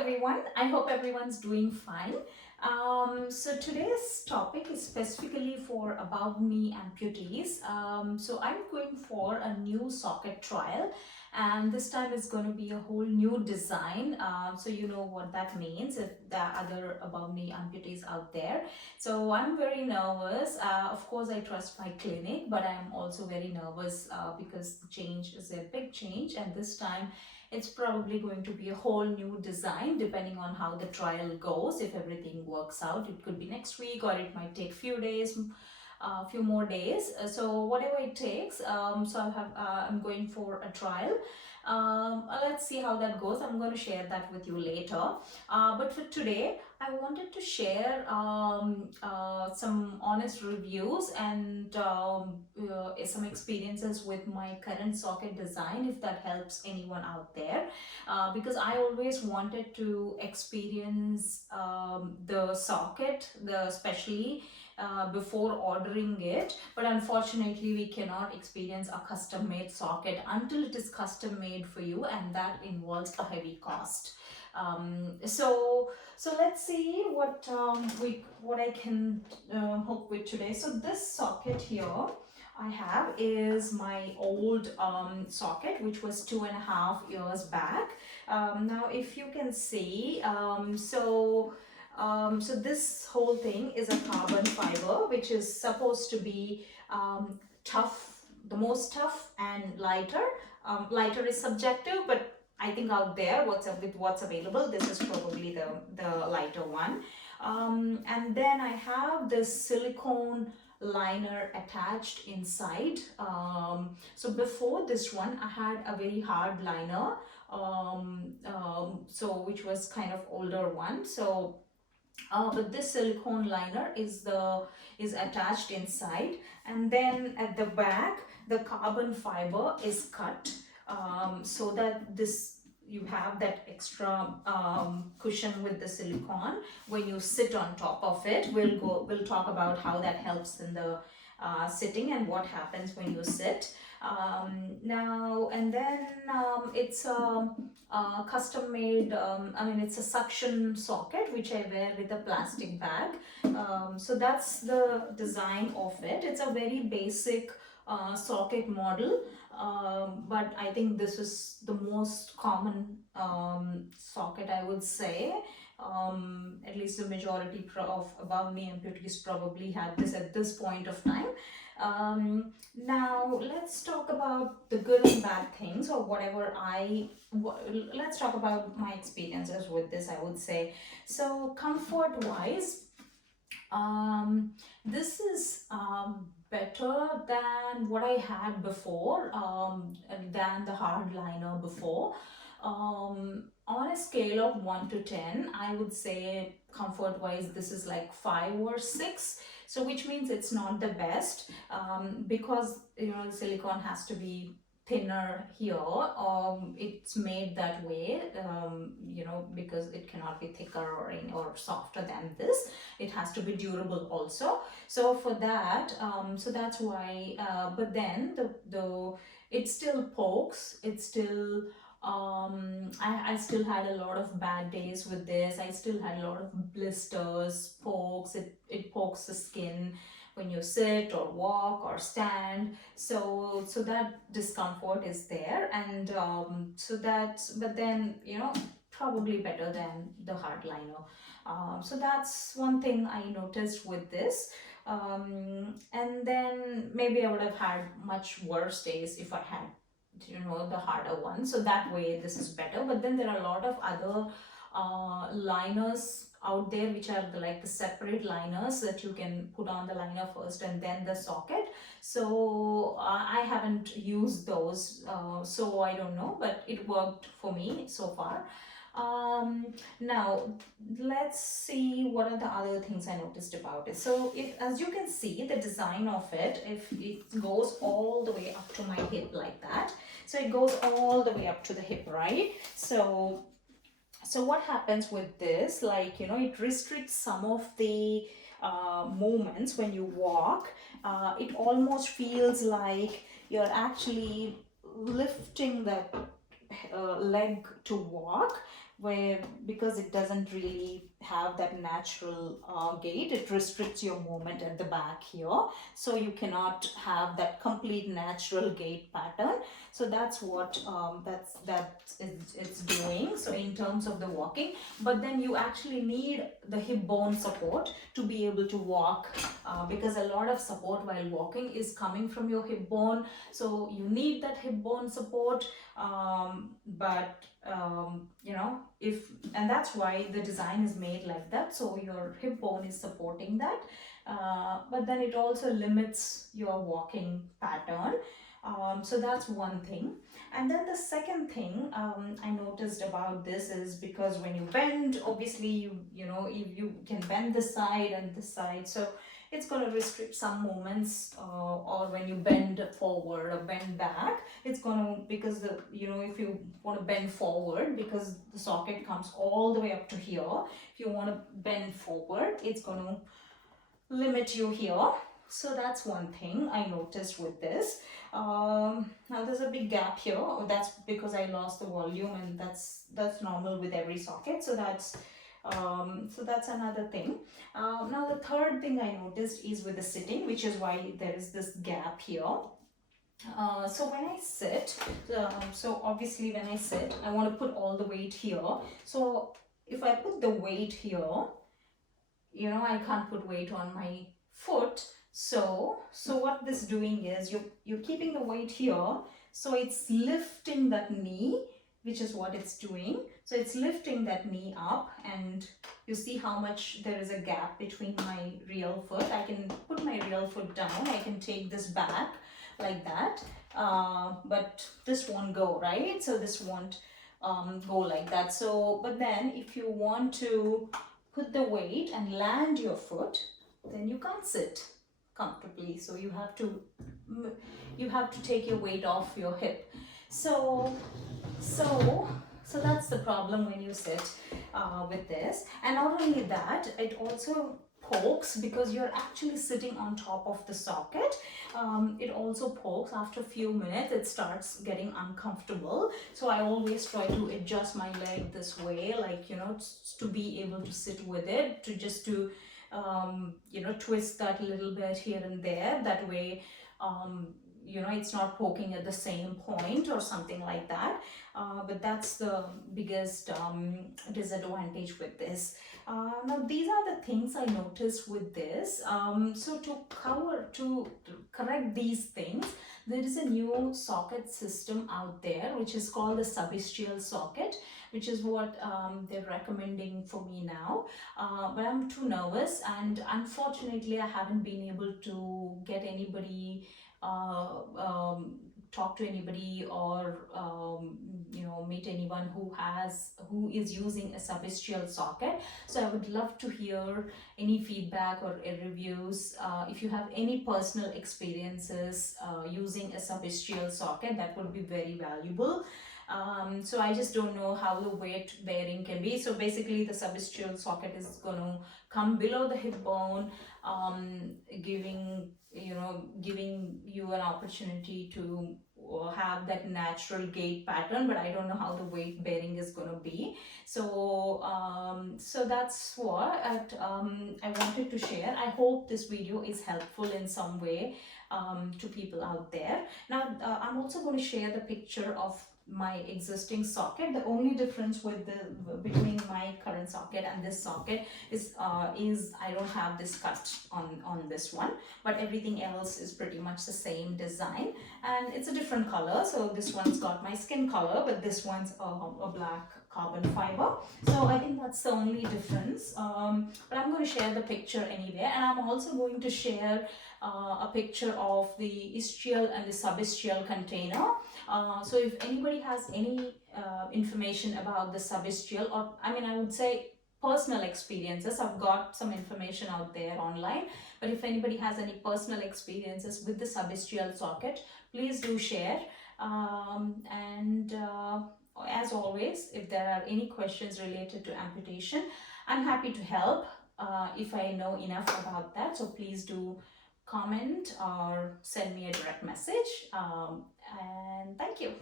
everyone. I hope everyone's doing fine. So today's topic is specifically for above knee amputees. So I'm going for a new socket trial, and this time it's going to be a whole new design. So you know what that means if there are other above knee amputees out there. So I'm very nervous. Of course, I trust my clinic, but I'm also very nervous because the change is a big change, and this time it's probably going to be a whole new design depending on how the trial goes. If everything works out, it could be next week or it might take few days, a few more days. So whatever it takes. I'm going for a trial. Let's see how that goes. I'm going to share that with you later. But for today, I wanted to share some honest reviews and some experiences with my current socket design, if that helps anyone out there. Because I always wanted to experience the socket, especially before ordering it, but unfortunately we cannot experience a custom made socket until it is custom made for you, and that involves a heavy cost. So let's see what I can hook with today. So this socket here I have is my old socket, which was 2.5 years back. Now if you can see, so this whole thing is a carbon fiber, which is supposed to be tough, the most tough and lighter. Lighter is subjective, but I think out there, what's available, this is probably the lighter one. And then I have this silicone liner attached inside. So before this one, I had a very hard liner, so which was kind of older one. So but this silicone liner is attached inside, and then at the back the carbon fiber is cut, so that this you have that extra cushion with the silicone when you sit on top of it. We'll talk about how that helps in the sitting and what happens when you sit. Now and then it's a custom made, it's a suction socket which I wear with a plastic bag. So that's the design of it. It's a very basic socket model, but I think this is the most common socket, I would say. At least the majority of above knee amputees probably had this at this point of time. Now let's talk about the good and bad things, or let's talk about my experiences with this, I would say. So comfort wise, this is better than what I had before, than the hard liner before. On a scale of 1 to 10, I would say comfort wise this is like 5 or 6. So which means it's not the best, because the silicone has to be thinner here. It's made that way, because it cannot be thicker or softer than this. It has to be durable also. So for that, so that's why. But then the it still pokes. It still. I still had a lot of bad days with this. I still had a lot of blisters, pokes. It pokes the skin when you sit or walk or stand. So that discomfort is there, and but then probably better than the hard liner. So that's one thing I noticed with this. And then maybe I would have had much worse days if I had the harder one. So that way this is better. But then there are a lot of other liners out there which are like the separate liners that you can put on the liner first and then the socket. So I haven't used those, so I don't know, but it worked for me so far. Now let's see what are the other things I noticed about it. So as you can see, the design of it, if it goes all the way up to my hip like that, so it goes all the way up to the hip, right? So what happens with this, like it restricts some of the movements when you walk. It almost feels like you're actually lifting that leg to walk, where because it doesn't really have that natural gait, it restricts your movement at the back here, so you cannot have that complete natural gait pattern. So that's what it's doing, so in terms of the walking. But then you actually need the hip bone support to be able to walk, because a lot of support while walking is coming from your hip bone, so you need that hip bone support. But you know, if and that's why the design is made like that, so your hip bone is supporting that. But then it also limits your walking pattern. So that's one thing. And then the second thing I noticed about this is, because when you bend, obviously you know, you can bend this side and this side, so it's going to restrict some movements, or when you bend forward or bend back, it's going to, because the, you know, if you want to bend forward, because the socket comes all the way up to here, if you want to bend forward, it's going to limit you here. So that's one thing I noticed with this. Now there's a big gap here. Oh, that's because I lost the volume, and that's normal with every socket. So that's another thing. Now the third thing I noticed is with the sitting, which is why there is this gap here. So when I sit, so obviously when I sit, I want to put all the weight here. So if I put the weight here, you know, I can't put weight on my foot. So what this doing is, you're keeping the weight here, so it's lifting that knee, which is what it's doing. So it's lifting that knee up, and you see how much there is a gap between my real foot. I can put my real foot down, I can take this back like that, but this won't go, right? So this won't go like that. So but then if you want to put the weight and land your foot, then you can't sit comfortably, so you have to take your weight off your hip. So that's the problem when you sit with this. And not only that, it also pokes, because you're actually sitting on top of the socket. It also pokes after a few minutes, it starts getting uncomfortable. So I always try to adjust my leg this way, like, you know, to be able to sit with it, to just to you know, twist that a little bit here and there, that way you know, it's not poking at the same point or something like that. But that's the biggest disadvantage with this. Now these are the things I noticed with this. So to correct these things, there is a new socket system out there, which is called the subistial socket, which is what they're recommending for me now. But I'm too nervous, and unfortunately I haven't been able to get anybody, talk to anybody, or you know, meet anyone who is using a subistial socket. So I would love to hear any feedback or reviews. If you have any personal experiences using a subistial socket, that would be very valuable. So I just don't know how the weight bearing can be. So basically the subistial socket is going to come below the hip bone, giving you an opportunity to have that natural gait pattern, but I don't know how the weight bearing is going to be. So that's what I wanted to share. I hope this video is helpful in some way to people out there. Now I'm also going to share the picture of my existing socket. The only difference between my current socket and this socket is I don't have this cut on this one, but everything else is pretty much the same design, and it's a different color. So this one's got my skin color, but this one's a black carbon fiber. So I think that's the only difference. But I'm going to share the picture anyway, and I'm also going to share a picture of the ischial and the subistial container. So if anybody has any information about the subistial, or I mean, I would say personal experiences, I've got some information out there online, but if anybody has any personal experiences with the subistial socket, please do share. And as always, if there are any questions related to amputation, I'm happy to help if I know enough about that. So please do comment or send me a direct message. And thank you.